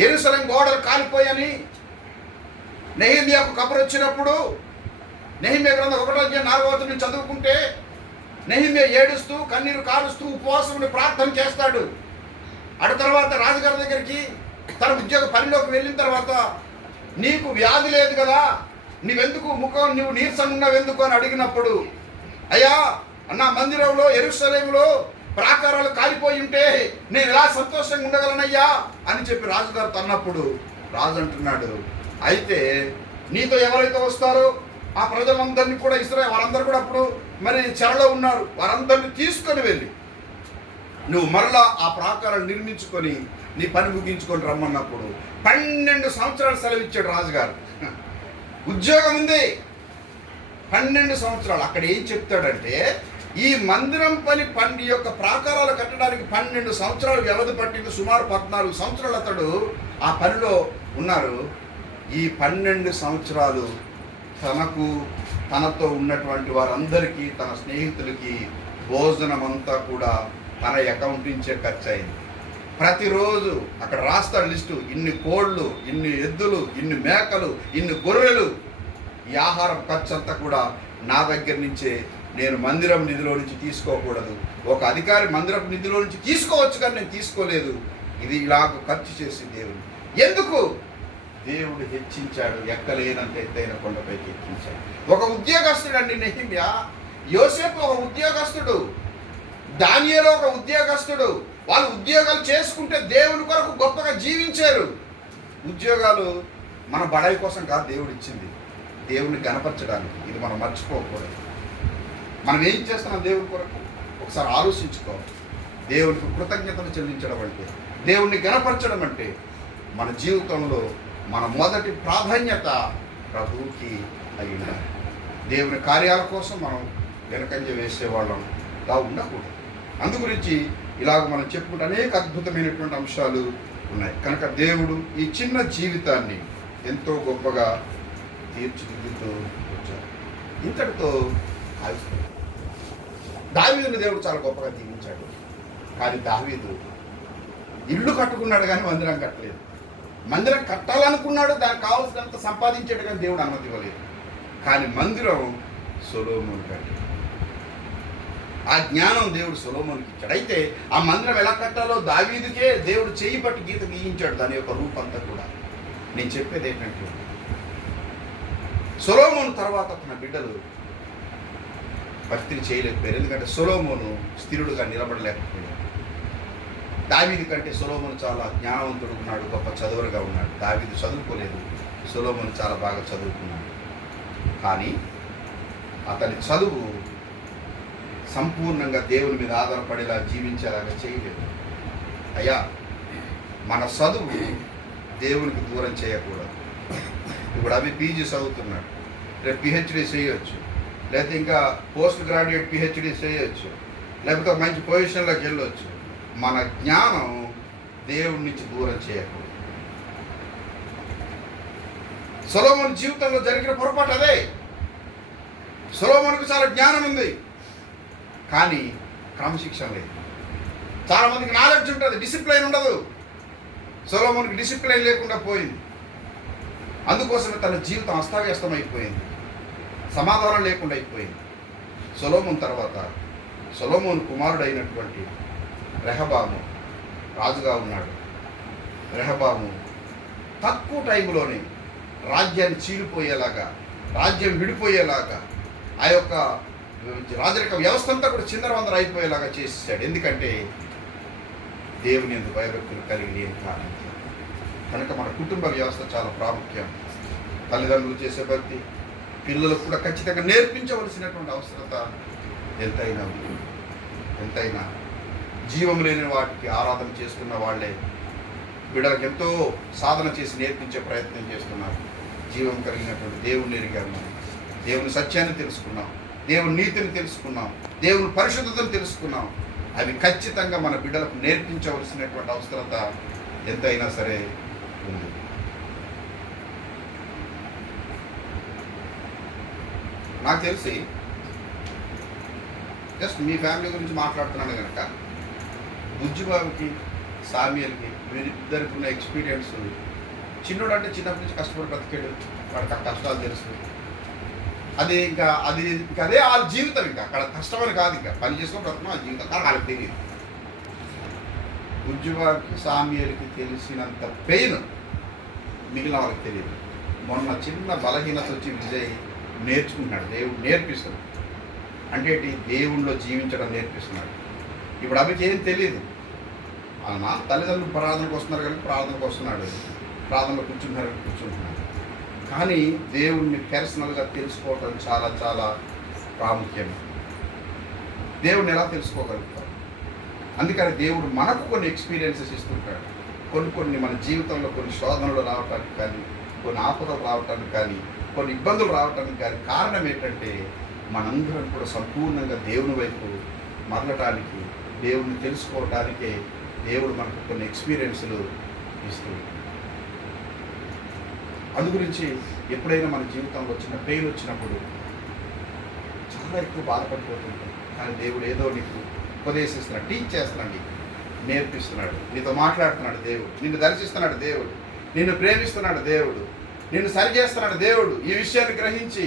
యెరూషలేము గోడలు కాలిపోయని నెహెమ్యాకు కబురు వచ్చినప్పుడు నెహెమ్యా గ్రంథం 1:4 చదువుకుంటే నెహెమ్యా ఏడుస్తూ కన్నీరు కారుస్తూ ఉపవాసముని ప్రార్థన చేస్తాడు. అటు తర్వాత రాజుగారి దగ్గరికి తన ఉద్యోగ పనిలోకి వెళ్ళిన తర్వాత నీకు వ్యాధి లేదు కదా, నువ్వు నీరసంగా ఉన్నావెందుకు అని అడిగినప్పుడు, అయ్యా నా మందిరంలో యెరూషలేములో ప్రాకారాలు కాలిపోయి ఉంటే నేను ఎలా సంతోషంగా ఉండగలనయ్యా అని చెప్పి రాజుగారు తన్నప్పుడు రాజు అంటున్నాడు, అయితే నీతో ఎవరైతే వస్తారో ఆ ప్రజలందరినీ కూడా ఇస్రాయేల్ వారందరూ కూడా అప్పుడు మరి చెరలో ఉన్నారు, వారందరినీ తీసుకొని వెళ్ళి నువ్వు మరలా ఆ ప్రాకారాలు నిర్మించుకొని నీ పని ముగించుకొని రమ్మన్నప్పుడు 12 సంవత్సరాలు సెలవు ఇచ్చాడు రాజుగారు. ఉద్యోగం ఉంది, 12 సంవత్సరాలు. అక్కడ ఏం చెప్తాడంటే ఈ మందిరం పని యొక్క ప్రాకారాలు కట్టడానికి 12 సంవత్సరాలు వ్యవధి పట్టింది. సుమారు 14 సంవత్సరాలు అతడు ఆ పనిలో ఉన్నారు. ఈ 12 సంవత్సరాలు తనతో ఉన్నటువంటి వారందరికీ, తన స్నేహితులకి భోజనం అంతా కూడా తన అకౌంట్ నుంచే ఖర్చు అయింది. ప్రతిరోజు అక్కడ రాస్తాడు లిస్టు, ఇన్ని కోళ్ళు, ఇన్ని ఎద్దులు, ఇన్ని మేకలు, ఇన్ని గొర్రెలు, ఈ ఆహారం ఖర్చు అంతా కూడా నా దగ్గర నుంచే, నేను మందిరం నిధిలో నుంచి తీసుకోకూడదు. ఒక అధికారి మందిరం నిధిలో నుంచి తీసుకోవచ్చు కానీ నేను తీసుకోలేదు. ఇది ఇలాగ ఖర్చు చేసి దేవుడు ఎందుకు? దేవుడు హెచ్చించాడు, ఎక్కలేనంత ఎత్తైన కొండపైకి ఎక్కించాడు. ఒక ఉద్యోగస్తుడు అండి నెహెమ్యా. యోసేపు ఒక ఉద్యోగస్తుడు, దానియేలు ఒక ఉద్యోగస్తుడు. వాళ్ళు ఉద్యోగాలు చేసుకుంటే దేవుని కొరకు గొప్పగా జీవించారు. ఉద్యోగాలు మన బడాయి కోసం కాదు దేవుడు ఇచ్చింది, దేవుని గణపరచడానికి. ఇది మనం మర్చిపోకూడదు. మనం ఏం చేస్తున్నాం దేవుని కొరకు ఒకసారి ఆలోచించుకోవాలి. దేవునికి కృతజ్ఞతలు చెల్లించడం అంటే, దేవుణ్ణి గణపరచడం అంటే మన జీవితంలో మన మొదటి ప్రాధాన్యత ప్రభువుకి అయి ఉండాలి. దేవుని కార్యాల కోసం మనం వెనకంజ వేసేవాళ్ళంగా ఉండకూడదు. అందుగురించి ఇలాగ మనం చెప్పుకుంటే అనేక అద్భుతమైనటువంటి అంశాలు ఉన్నాయి. కనుక దేవుడు ఈ చిన్న జీవితాన్ని ఎంతో గొప్పగా తీర్చిదిద్దుతూ వచ్చారు. ఇంతటితో దావీదుని దేవుడు చాలా గొప్పగా దీవించాడు. కానీ దావీదు ఇల్లు కట్టుకున్నాడు కానీ మందిరం కట్టలేదు. మందిరం కట్టాలనుకున్నాడు, దానికి కావాల్సినంత సంపాదించాడు కానీ దేవుడు అనుమతి ఇవ్వలేదు. కానీ మందిరం సొలొమోను కట్టాడు. ఆ జ్ఞానం దేవుడు సొలొమోనుకి ఇచ్చాడు. అయితే ఆ మందిరం ఎలా కట్టాలో దావీదుకే దేవుడు చేయి పట్టి గీత గీయించాడు, దాని యొక్క రూపంతా కూడా. నేను చెప్పేది ఏంటంటే సొలొమోను తర్వాత తన బిడ్డలు భక్తిని చేయలేకపోయారు. ఎందుకంటే సొలొమోను స్థిరుడుగా నిలబడలేకపోయాడు. దావీదు కంటే సొలొమోను చాలా జ్ఞానవంతుడు ఉన్నాడు, గొప్ప చదువురుగా ఉన్నాడు. దావీదు చదువుకోలేదు, సొలొమోను చాలా బాగా చదువుకున్నాడు. కానీ అతని చదువు సంపూర్ణంగా దేవుని మీద ఆధారపడేలా జీవించేలాగా చేయలేదు. అయ్యా, మన చదువు దేవునికి దూరం చేయకూడదు. ఇప్పుడు అవి పీజీ చదువుతున్నాడు, రేపు పిహెచ్డీ చేయొచ్చు, లేకపోతే ఇంకా పోస్ట్ గ్రాడ్యుయేట్ పిహెచ్డీ చేయొచ్చు, లేకపోతే మంచి పొజిషన్లోకి వెళ్ళొచ్చు. మన జ్ఞానం దేవుడి నుంచి దూరం చేయకూడదు. సొలొమోను జీవితంలో జరిగిన పొరపాటు అదే. సొలొమోనుకు చాలా జ్ఞానం ఉంది కానీ క్రమశిక్షణ లేదు. చాలామందికి నాలెడ్జ్ ఉంటుంది, డిసిప్లైన్ ఉండదు. సొలొమోనుకి డిసిప్లైన్ లేకుండా పోయింది. అందుకోసమే తన జీవితం అస్తవ్యస్తం అయిపోయింది, సమాధానం లేకుండా అయిపోయింది. సొలొమోను తర్వాత సొలొమోను కుమారుడైనటువంటి రెహబాము రాజుగా ఉన్నాడు. రెహబాము తక్కువ టైంలోనే రాజ్యాన్ని చీలిపోయేలాగా, రాజ్యం విడిపోయేలాగా, ఆ యొక్క రాజరిక వ్యవస్థ అంతా కూడా చిందరవందర అయిపోయేలాగా చేసేసాడు. ఎందుకంటే దేవుని యందు భయభక్తులు కలిగి లేని కారణం. కనుక మన కుటుంబ వ్యవస్థ చాలా ప్రాముఖ్యం. తల్లిదండ్రులు చేసే భక్తి పిల్లలకు కూడా ఖచ్చితంగా నేర్పించవలసినటువంటి అవసరత ఎంతైనా ఉంది. ఎంతైనా జీవం లేని వాటికి ఆరాధన చేసుకున్న వాళ్ళే బిడ్డలకు ఎంతో సాధన చేసి నేర్పించే ప్రయత్నం చేస్తున్నారు. జీవం కలిగినటువంటి దేవుని ఎరిగాము, మనం దేవుని సత్యాన్ని తెలుసుకున్నాం, దేవుని నీతిని తెలుసుకున్నాం, దేవుని పరిశుద్ధతను తెలుసుకున్నాం. అవి ఖచ్చితంగా మన బిడ్డలకు నేర్పించవలసినటువంటి అవసరత ఎంతైనా సరే ఉంది. నాకు తెలిసి జస్ట్ మీ ఫ్యామిలీ గురించి మాట్లాడుతున్నాను కనుక బుజ్జిబాబుకి సామ్యుయల్కి వీరిద్దరికి ఉన్న ఎక్స్పీరియన్స్, చిన్నోడు అంటే చిన్నప్పటి నుంచి కష్టపడి బ్రతికాడు, వాడికి ఆ కష్టాలు తెలుసు. అదే వాళ్ళ జీవితం. ఇంకా అక్కడ కష్టమని కాదు, ఇంకా పని చేసుకుని బ్రతకడం వాళ్ళ జీవితం, కానీ వాళ్ళకి తెలియదు. బుజ్జిబాబుకి సామ్యుయల్కి తెలిసినంత పెయిన్ మిగిలిన వాళ్ళకి తెలియదు. మొన్న చిన్న బలహీనత వచ్చి విజయ్ నేర్చుకుంటున్నాడు, దేవుడు నేర్పిస్తున్నాడు. అంటే దేవుణ్ణిలో జీవించడం నేర్పిస్తున్నాడు. ఇప్పుడు అభికి ఏం తెలియదు. వాళ్ళ తల్లిదండ్రులు ప్రార్థనకు వస్తున్నారు కనుక ప్రార్థనకు వస్తున్నాడు, ప్రార్థనలో కూర్చుంటున్నాడు. కానీ దేవుణ్ణి పర్సనల్గా తెలుసుకోవటం చాలా చాలా ప్రాముఖ్యం. దేవుణ్ణి ఎలా తెలుసుకోగలుగుతాం? అందుకని దేవుడు మనకు కొన్ని ఎక్స్పీరియన్సెస్ ఇస్తుంటాడు. కొన్ని మన జీవితంలో కొన్ని శోధనలు రావటానికి కానీ, కొన్ని ఆపదలు రావటానికి కానీ, కొన్ని ఇబ్బందులు రావటానికి కానీ కారణం ఏంటంటే మనందరం కూడా సంపూర్ణంగా దేవుని వైపు మరలటానికి, దేవుణ్ణి తెలుసుకోవటానికే దేవుడు మనకు కొన్ని ఎక్స్పీరియన్స్లు ఇస్తుంది. అందు గురించి ఎప్పుడైనా మన జీవితంలో వచ్చిన పెయిన్ వచ్చినప్పుడు చాలా ఎక్కువ బాధపడిపోతుంటాం. కానీ దేవుడు ఏదో నీకు ఉపదేశిస్తున్నాడు, టీచ్ చేస్తున్నాడు, నీకు నేర్పిస్తున్నాడు, నీతో మాట్లాడుతున్నాడు దేవుడు, నిన్ను దర్శిస్తున్నాడు దేవుడు, నిన్ను ప్రేమిస్తున్నాడు దేవుడు, నిన్ను సరి చేస్తున్నాడు దేవుడు. ఈ విషయాన్ని గ్రహించి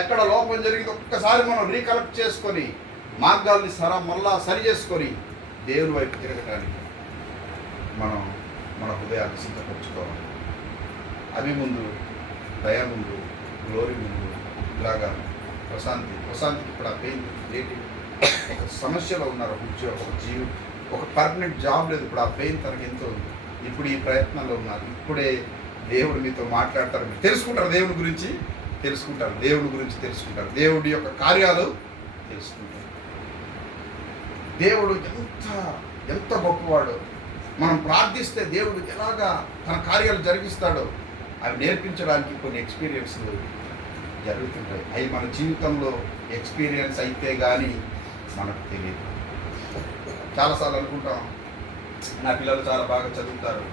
ఎక్కడ లోపం జరిగింది ఒక్కసారి మనం రీకలెక్ట్ చేసుకొని మార్గాల్ని మళ్ళా సరి చేసుకొని దేవుని వైపు తిరగటానికి మనం మన హృదయాన్ని సిద్ధపరచుకోవాలి. అవి ముందు, దయ ముందు, గ్లోరీ ముందు, ఇలాగా ప్రశాంతికి ఇప్పుడు ఆ పెయిన్ ఏంటి, ఒక సమస్యలో ఉన్నారు, ఒక పర్మనెంట్ జాబ్ లేదు, ఇప్పుడు ఆ పెయిన్ తనకి ఎంతో ఉంది. ఇప్పుడు ఈ ప్రయత్నంలో ఉన్నారు. ఇప్పుడే దేవుడు మీతో మాట్లాడతారు, మీరు తెలుసుకుంటారు, దేవుని గురించి తెలుసుకుంటారు, దేవుడి యొక్క కార్యాలు తెలుసుకుంటారు. దేవుడు ఎంత గొప్పవాడో, మనం ప్రార్థిస్తే దేవుడు ఎలాగా తన కార్యాలు జరిగిస్తాడో అవి నేర్పించడానికి కొన్ని ఎక్స్పీరియన్స్లు జరుగుతుంటాయి. అవి మన జీవితంలో ఎక్స్పీరియన్స్ అయితే కానీ మనకు తెలియదు. చాలాసార్లు అనుకుంటాం, నా పిల్లలు చాలా బాగా చదువుతారు,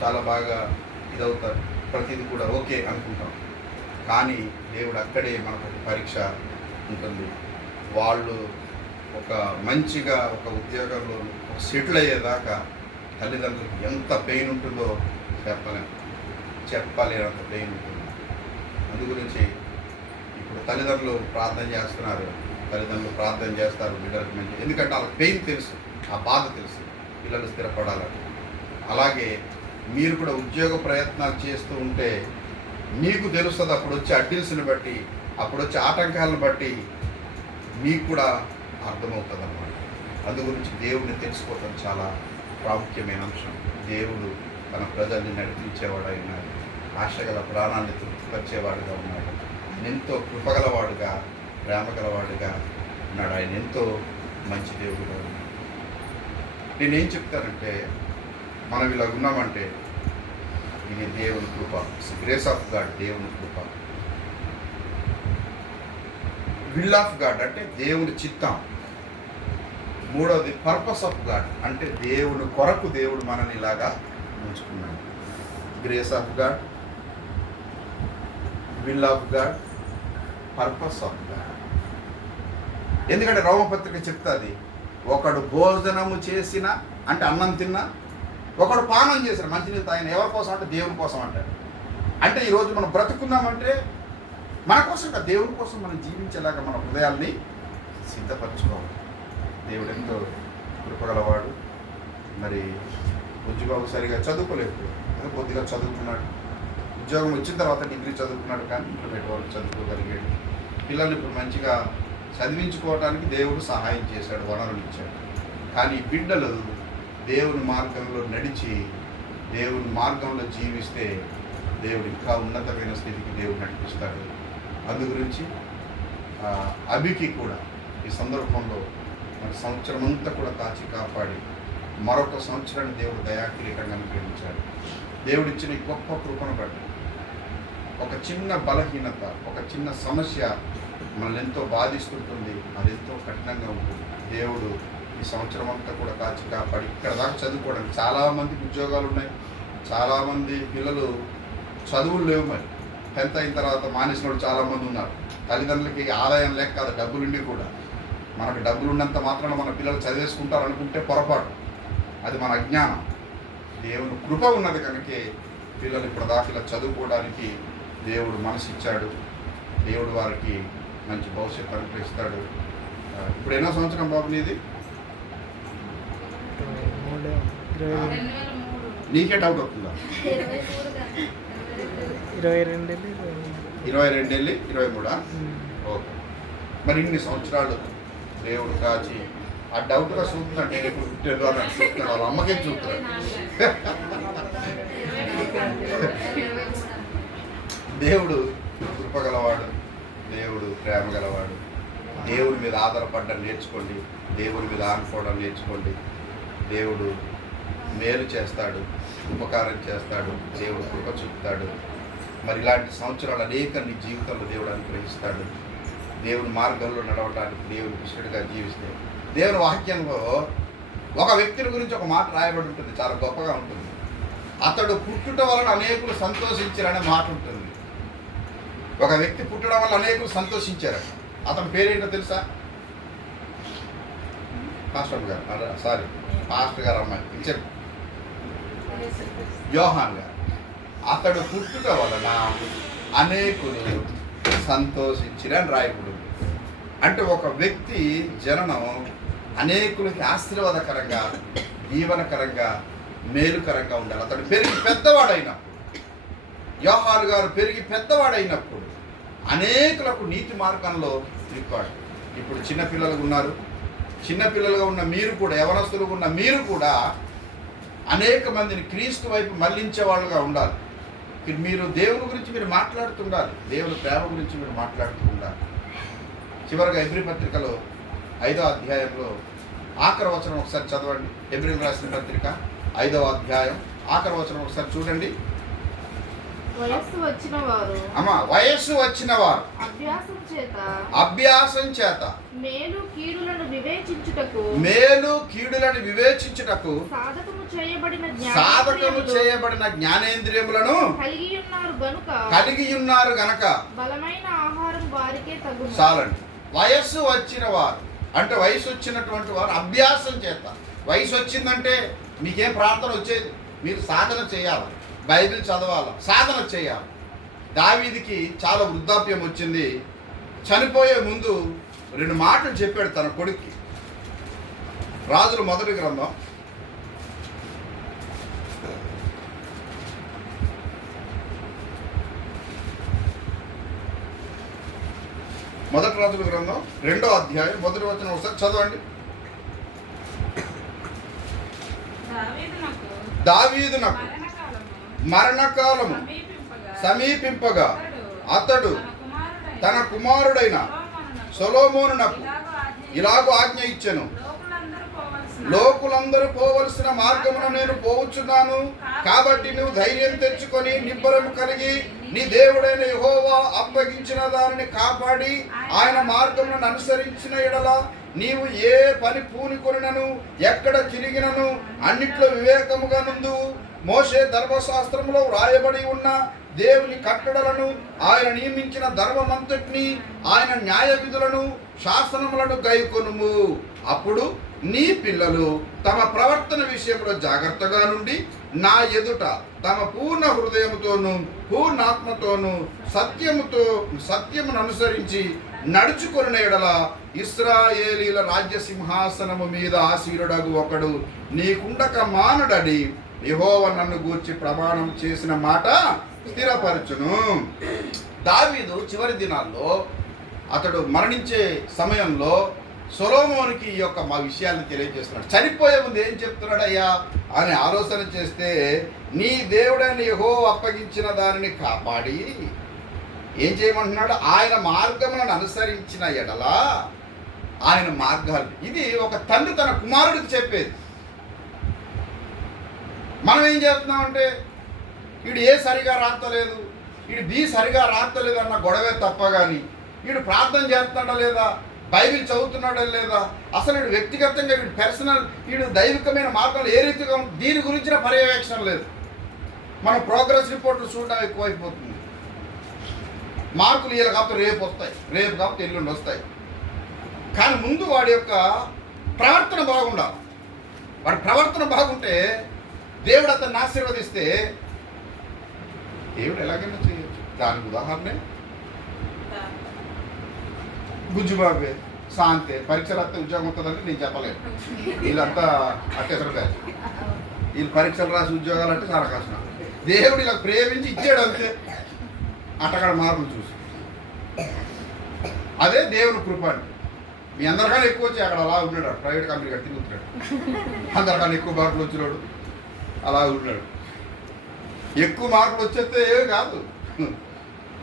చాలా బాగా ఇదవుతారు, ప్రతిదీ కూడా ఓకే అనుకుంటాం. కానీ దేవుడు అక్కడే మనకు ఒక పరీక్ష ఉంటుంది. వాళ్ళు ఒక మంచిగా ఒక ఉద్యోగంలో సెటిల్ అయ్యేదాకా తల్లిదండ్రులకు ఎంత పెయిన్ ఉంటుందో చెప్పలేనంత పెయిన్ ఉంటుంది. అందు గురించి ఇప్పుడు తల్లిదండ్రులు ప్రార్థన చేస్తారు బిడ్డలకు మంచి, ఎందుకంటే వాళ్ళకి పెయిన్ తెలుసు, ఆ బాధ తెలుసు, పిల్లలు స్థిరపడాలని. అలాగే మీరు కూడా ఉద్యోగ ప్రయత్నాలు చేస్తూ ఉంటే మీకు తెలుస్తుంది, అప్పుడు వచ్చే అడ్డిల్స్ని బట్టి, అప్పుడు వచ్చే ఆటంకాలను బట్టి మీకు కూడా అర్థమవుతుంది అన్నమాట. అందు గురించి దేవుడిని తెలుసుకోవటం చాలా ప్రాముఖ్యమైన అంశం. దేవుడు తన ప్రజల్ని నడిపించేవాడై ఉన్నాడు, ఆశగల ప్రాణాన్ని తృప్తిపరిచేవాడుగా ఉన్నాడు. ఆయన ఎంతో కృపగలవాడుగా, ప్రేమగలవాడుగా ఉన్నాడు. ఆయన ఎంతో మంచి దేవుడుగా ఉన్నాడు. నేనేం చెప్తానంటే, మనం ఇలా ఉన్నామంటే ఇది దేవుని కృప, గ్రేస్ ఆఫ్ గాడ్, దేవుని కృప. విల్ ఆఫ్ గాడ్ అంటే దేవుని చిత్తం. మూడవది పర్పస్ ఆఫ్ గాడ్ అంటే దేవుని కొరకు దేవుడు మనల్ని ఇలాగా ఉంచుకున్నాడు. Grace of God, will of God, purpose of God. ఎందుకంటే రోమపత్రిక చెప్తుంది, ఒకడు భోజనము చేసిన అంటే అన్నం తిన్నా, ఒకడు పానం చేశాడు మంచినీళ్ళు తాగిన, ఎవరి కోసం అంటే దేవుని కోసం అంటాడు. అంటే ఈరోజు మనం బ్రతుకున్నామంటే మన కోసం దేవుని కోసం మనం జీవించేలాగా మన హృదయాల్ని సిద్ధపరచుకోవాలి. దేవుడు ఎంతో కృపగలవాడు. మరి బుజ్జిబాబు సరిగా చదువుకోలేదు, కొద్దిగా చదువుకున్నాడు. ఉద్యోగం వచ్చిన తర్వాత డిగ్రీ చదువుకున్నాడు, కానీ ఇంటర్మీడియట్ వరకు చదువుకోగలిగాడు. పిల్లల్ని ఇప్పుడు మంచిగా చదివించుకోవడానికి దేవుడు సహాయం చేశాడు, వనరులు ఇచ్చాడు. కానీ బిడ్డలు దేవుని మార్గంలో నడిచి దేవుని మార్గంలో జీవిస్తే దేవుడు ఇంకా ఉన్నతమైన స్థితికి దేవుడు నడిపిస్తాడు. అందు గురించి అభికి కూడా ఈ సందర్భంలో మన సంవత్సరం అంతా కూడా కాచి కాపాడి మరొక సంవత్సరాన్ని దేవుడు దయాకిరీటంగా అనుగ్రహించాడు. దేవుడిచ్చిన ఈ గొప్ప కృపను బట్టి ఒక చిన్న బలహీనత, ఒక చిన్న సమస్య మనల్ని ఎంతో బాధిస్తుంటుంది, అది ఎంతో కఠినంగా ఉంటుంది. దేవుడు ఈ సంవత్సరం అంతా కూడా కాచి కాపాడి ఇక్కడ దాకా చదువుకోవడానికి చాలామందికి ఉద్యోగాలు ఉన్నాయి, చాలామంది పిల్లలు చదువులు లేవు. మరి 10th అయిన తర్వాత మానేసిన వాళ్ళు చాలామంది ఉన్నారు. తల్లిదండ్రులకి ఆదాయం లేక కాదు, డబ్బులుండి కూడా. మనకు డబ్బులు ఉన్నంత మాత్రాన మన పిల్లలు చదివేసుకుంటారు అనుకుంటే పొరపాటు, అది మన అజ్ఞానం. దేవుని కృప ఉన్నది కనుకే పిల్లలు ఇప్పుడు దాకా చదువుకోవడానికి దేవుడు మనసు ఇచ్చాడు. దేవుడు వారికి మంచి భవిష్యత్తు అనుగ్రహిస్తాడు. ఇప్పుడు ఎన్నో సంవత్సరం బాబు నీది? నీకే డౌట్ అవుతుందా? 22 వెళ్ళి 23. ఓకే, మరి ఇన్ని సంవత్సరాలు దేవుడు కాచి ఆ డౌట్గా చూస్తున్నాడు. నేను ఇప్పుడు పుట్టాను అని చూస్తున్నాడు, వాళ్ళ అమ్మకేం చూస్తున్నాడు. దేవుడు కృపగలవాడు, దేవుడు ప్రేమ గలవాడు. దేవుడి మీద ఆధారపడడం నేర్చుకోండి, దేవుడి మీద ఆనుకోవడం నేర్చుకోండి. దేవుడు మేలు చేస్తాడు, ఉపకారం చేస్తాడు, దేవుడు కృప చూపుతాడు. మరి ఇలాంటి సంవత్సరాలు అనేక నీ జీవితంలో దేవుడు అనుగ్రహిస్తాడు. దేవుని మార్గంలో నడవటానికి దేవుని కృష్ణుడిగా జీవిస్తే, దేవుని వాక్యంలో ఒక వ్యక్తిని గురించి ఒక మాట రాయబడి ఉంటుంది, చాలా గొప్పగా ఉంటుంది. అతడు పుట్టుట వలన అనేకులు సంతోషించారనే మాట ఉంటుంది. ఒక వ్యక్తి పుట్టడం వల్ల అనేకులు సంతోషించారు. అతని పేరేంటో తెలుసా? పాస్టర్ గారు అమ్మాయి చెప్పు, యోహాన్ గారు. అతడు పుట్టుట వలన అనేకులు సంతోషించిరని రాయబడి. అంటే ఒక వ్యక్తి జననం అనేకులకి ఆశీర్వాదకరంగా, దీవనకరంగా, మేలుకరంగా ఉండాలి. అతడు పెరిగి పెద్దవాడైనప్పుడు, యోహాను గారు పెరిగి పెద్దవాడైనప్పుడు అనేకులకు నీతి మార్గంలో తిప్పాడు. ఇప్పుడు చిన్నపిల్లలుగా ఉన్నారు, చిన్నపిల్లలుగా ఉన్న మీరు కూడా, యవనస్తులుగా ఉన్న మీరు కూడా అనేక మందిని క్రీస్తు వైపు మళ్లించే వాళ్ళుగా ఉండాలి. మీరు దేవుని గురించి మీరు మాట్లాడుతుండాలి, దేవుని ప్రేమ గురించి మీరు మాట్లాడుతూ ఉండాలి. చివరిగా హెబ్రీ పత్రికలో 5వ అధ్యాయంలో ఆఖరి వచనం ఒకసారి చదవండి. హెబ్రీయులకు రాసిన పత్రిక 5వ అధ్యాయం ఆఖరి వచనం ఒకసారి చూడండి. వయస్సు వచ్చిన వారు అభ్యాసం చేత మేలు కీడులను వివేచించుటకు సాధకము చేయబడిన జ్ఞానేంద్రియములను కలిగి ఉన్నారు గనక బలమైన ఆహారం వారికే తగును. చాలండి. వయస్సు వచ్చిన వారు అంటే వయసు వచ్చినటువంటి వారు అభ్యాసం చేత. వయసు వచ్చిందంటే మీకేం ప్రార్థన వచ్చేది? మీరు సాధన చేయాలి, బైబిల్ చదవాలి, సాధన చేయాలి. దావీదుకి చాలా వృద్ధాప్యం వచ్చింది. చనిపోయే ముందు 2 మాటలు చెప్పాడు తన కొడుక్కి. రాజుల మొదటి గ్రంథం 2వ అధ్యాయం 1వ వచనం ఒకసారి చదవండి. దావీదునకు మరణకాలము సమీపింపగా అతడు తన కుమారుడైన సొలొమోనునకు ఇలాగూ ఆజ్ఞ ఇచ్చెను, లోకులందరూ పోవలసిన మార్గమున నేను పోవచ్చున్నాను. కాబట్టి నువ్వు ధైర్యం తెచ్చుకొని నిబ్బరము కలిగి నీ దేవుడైన యెహోవా అప్పగించిన దానిని కాపాడి ఆయన మార్గమును అనుసరించిన ఎడల నీవు ఏ పని పూనుకొనినను ఎక్కడ తిరిగినను అన్నిట్లో వివేకముగా నుండు. మోషే ధర్మశాస్త్రంలో వ్రాయబడి ఉన్న దేవుని కట్టడలను, ఆయన నియమించిన ధర్మమంతటిని, ఆయన న్యాయ విధులను, శాసనములను గైకొనుము. అప్పుడు నీ పిల్లలు తమ ప్రవర్తన విషయంలో జాగ్రత్తగా నుండి నా ఎదుట తమ పూర్ణ హృదయముతోనూ పూర్ణాత్మతోనూ సత్యమును అనుసరించి నడుచుకున్న ఎడల ఇశ్రాయేలీల రాజ్య సింహాసనము మీద ఆసీనుడగు ఒకడు నీకుండక మానుడని యెహోవా నన్ను గూర్చి ప్రమాణం చేసిన మాట స్థిరపరచును. దావీదు చివరి దినాల్లో అతడు మరణించే సమయంలో సొలొమోనుకి ఈ యొక్క మా విషయాన్ని తెలియజేస్తున్నాడు. చనిపోయే ముందు ఏం చెప్తున్నాడు అయ్యా అని ఆలోచన చేస్తే, నీ దేవుడైన యెహోవా అప్పగించిన దానిని కాపాడి ఏం చేయమంటున్నాడు? ఆయన మార్గములను అనుసరించిన ఎడల ఆయన మార్గాలు. ఇది ఒక తండ్రి తన కుమారుడికి చెప్పేది. మనం ఏం చేస్తున్నామంటే, వీడు ఏ సరిగా రాస్తలేదు, వీడు బి సరిగా రాస్తలేదు అన్న గొడవే తప్ప కానీ వీడు ప్రార్థన చేస్తున్నాడా లేదా, బైబిల్ చదువుతున్నాడా లేదా, అసలు వీడు వ్యక్తిగతంగా వీడు పర్సనల్ వీడు దైవికమైన మార్గంలో ఏ రీతిగా దీని గురించిన పర్యవేక్షణ లేదు. మనం ప్రోగ్రెస్ రిపోర్ట్లు చూడడం ఎక్కువైపోతుంది. మార్కులు ఇలా కాకపోతే రేపు వస్తాయి, రేపు కాకపోతే ఎల్లుండి వస్తాయి. కానీ ముందు వాడి యొక్క ప్రవర్తన బాగుండాలి. వాడి ప్రవర్తన బాగుంటే దేవుడు అతన్ని ఆశీర్వదిస్తే దేవుడు ఎలాగైనా చేయొచ్చు. దానికి ఉదాహరణే గుజ్జుబాబే శాంతే పరీక్షలు వస్తే ఉద్యోగం వస్తుందంటే నేను చెప్పలేను. వీళ్ళంతా అత్యసరు కాదు. వీళ్ళు పరీక్షలు రాసి ఉద్యోగాలు అంటే చాలా కష్టం. దేవుడు ఇలా ప్రేమించి ఇచ్చాడు అంతే, అట్టగడ మార్పులు చూసి. అదే దేవుని కృప అండి. మీ అందరికన్నా ఎక్కువ వచ్చి అక్కడ అలా ఉన్నాడు, ప్రైవేట్ కంపెనీ కట్టి తిరుగుతున్నాడు. అందరికన్నా ఎక్కువ మార్కులు వచ్చినాడు అలా ఉన్నాడు. ఎక్కువ మార్కులు వచ్చేస్తే ఏమి కాదు,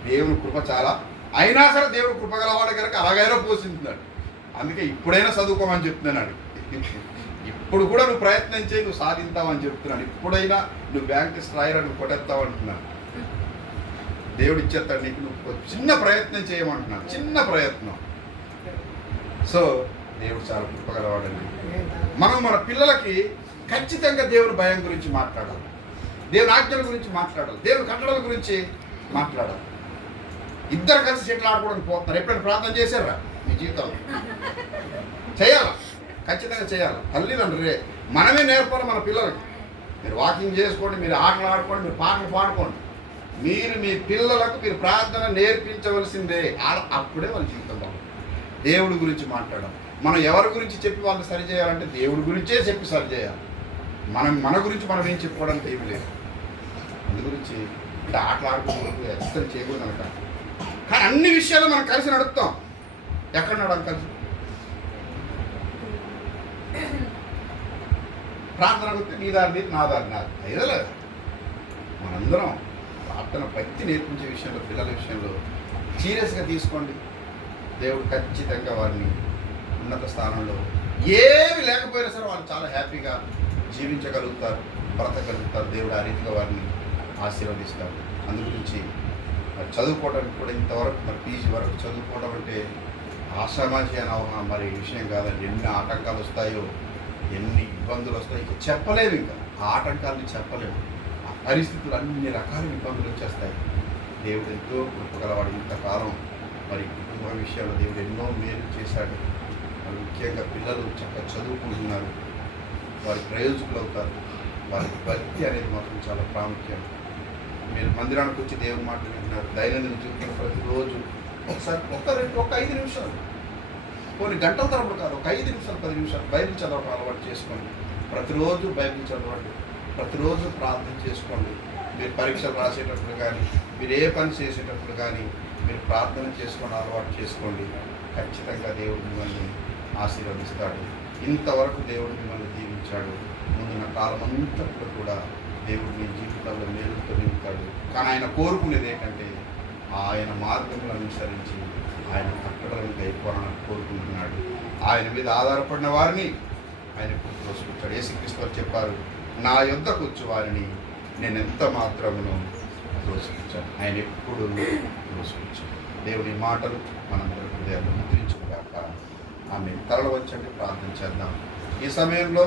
దేవుని కృప చాలా. అయినా సరే దేవుడు కృప గలవాడు కనుక అలాగైనా పోషిస్తున్నాడు. అందుకే ఇప్పుడైనా చదువుకోమని చెప్తున్నాడు. ఇప్పుడు కూడా నువ్వు ప్రయత్నం చేయి, నువ్వు సాధిస్తావని చెప్తున్నాడు. ఇప్పుడైనా నువ్వు బ్యాంక్ టెస్ట్ రాయరా, నువ్వు కొట్టేస్తావు అంటున్నాడు. దేవుడు ఇచ్చేస్తాడు నీకు, నువ్వు చిన్న ప్రయత్నం చేయమంటున్నాడు, చిన్న ప్రయత్నం. సో దేవుడు చాలా కృపగలవాడండి. మనం మన పిల్లలకి ఖచ్చితంగా దేవుని భయం గురించి మాట్లాడాలి, దేవుని ఆజ్ఞల గురించి మాట్లాడాలి, దేవుని కట్టడల గురించి మాట్లాడాలి. ఇద్దరు కలిసి చెట్లు ఆడుకోవడానికి పోతున్నారు. ఎప్పుడైనా ప్రార్థన చేశారా మీ జీవితంలో? చేయాలి, ఖచ్చితంగా చేయాలి. తల్లిదండ్రులే మనమే నేర్పాలి మన పిల్లలకి. మీరు వాకింగ్ చేసుకోండి, మీరు ఆటలు ఆడుకోండి, మీరు పాటలు పాడుకోండి. మీరు మీ పిల్లలకు మీరు ప్రార్థన నేర్పించవలసిందే. అప్పుడే వాళ్ళ జీవితం బాగుంటుంది. దేవుడి గురించి మాట్లాడాలి. మనం ఎవరి గురించి చెప్పి వాళ్ళని సరిచేయాలంటే దేవుడి గురించే చెప్పి సరిచేయాలి. మన గురించి మనం ఏం చెప్పుకోవడానికి ఏమి లేదు. అందు గురించి అంటే ఆటలు ఆడుకోవడానికి అస్సలు చేయకూడదు అనక. కానీ అన్ని విషయాలు మనం కలిసి నడుపుతాం. ఎక్కడ నడడం కలిసి? ప్రార్థన నీ దారి నా దారి నాది ఏదో లేదు. మనందరం ప్రార్థన భక్తి నేర్పించే విషయంలో, పిల్లల విషయంలో సీరియస్గా తీసుకోండి. దేవుడు ఖచ్చితంగా వారిని ఉన్నత స్థానంలో ఏమి లేకపోయినా సరే వాళ్ళు చాలా హ్యాపీగా జీవించగలుగుతారు, బ్రతకగలుగుతారు. దేవుడు ఆ రీతిగా వారిని ఆశీర్వదిస్తారు. అందు గురించి చదువుకోవడానికి కూడా ఇంతవరకు మరి పీజీ వరకు చదువుకోవడం అంటే ఆషామాషి అని మరి విషయం కాదండి. ఎన్ని ఆటంకాలు వస్తాయో, ఎన్ని ఇబ్బందులు వస్తాయో ఇంకా చెప్పలేము. ఇంకా ఆ ఆటంకాలని చెప్పలేము. ఆ పరిస్థితులు అన్ని రకాల ఇబ్బందులు వచ్చేస్తాయి. దేవుడు ఎంతో కృపగలవాడు. ఇంతకాలం మరి కుటుంబ విషయాల్లో దేవుడు ఎన్నో మేలు చేశాడు. ముఖ్యంగా పిల్లలు చక్కగా చదువుకుంటున్నారు, వారి ప్రయోజకులు అవుతారు. వారి భక్తి అనేది మాత్రం చాలా ప్రాముఖ్యం. మీరు మందిరానికి వచ్చి దేవుని మాట వింటున్నారు, దైనందిన జీవితంలో ప్రతిరోజు ఒకసారి ఒక 5 నిమిషాలు, కొన్ని గంటల తరబడి కాదు, ఒక 5 నిమిషాలు 10 నిమిషాలు బైబిల్ చదవడం అలవాటు చేసుకోండి. ప్రతిరోజు బైబిల్ చదవండి, ప్రతిరోజు ప్రార్థన చేసుకోండి. మీరు పరీక్షలు రాసేటప్పుడు కానీ, మీరు ఏ పని చేసేటప్పుడు కానీ మీరు ప్రార్థన చేసుకొని అలవాటు చేసుకోండి. ఖచ్చితంగా దేవుడు మిమ్మల్ని ఆశీర్వదిస్తాడు. ఇంతవరకు దేవుడు మిమ్మల్ని దీవించాడు. ముందున్న కాలం అంతట్లో కూడా దేవుడు మీ జీవితంలో మేలుతో నింపుతాడు. కానీ ఆయన కోరుకునేది ఏంటంటే ఆయన మార్గములను అనుసరించి ఆయన కట్టడలను గైపోవాలని కోరుకుంటున్నాడు. ఆయన మీద ఆధారపడిన వారిని ఆయన ఎప్పుడు త్రోసిపుచ్చాడు. యేసుక్రీస్తు వారు చెప్పారు, నా యొద్దకు వచ్చి వారిని నేను ఎంత మాత్రమును త్రోసిపుచ్చాను. ఆయన ఎప్పుడు త్రోసిపుచ్చాడు. దేవుని మాటలు మనందరి హృదయాల్లో ముద్రించుగాక. ఆమె తరలి వచ్చండి, ప్రార్థన చేద్దాం. ఈ సమయంలో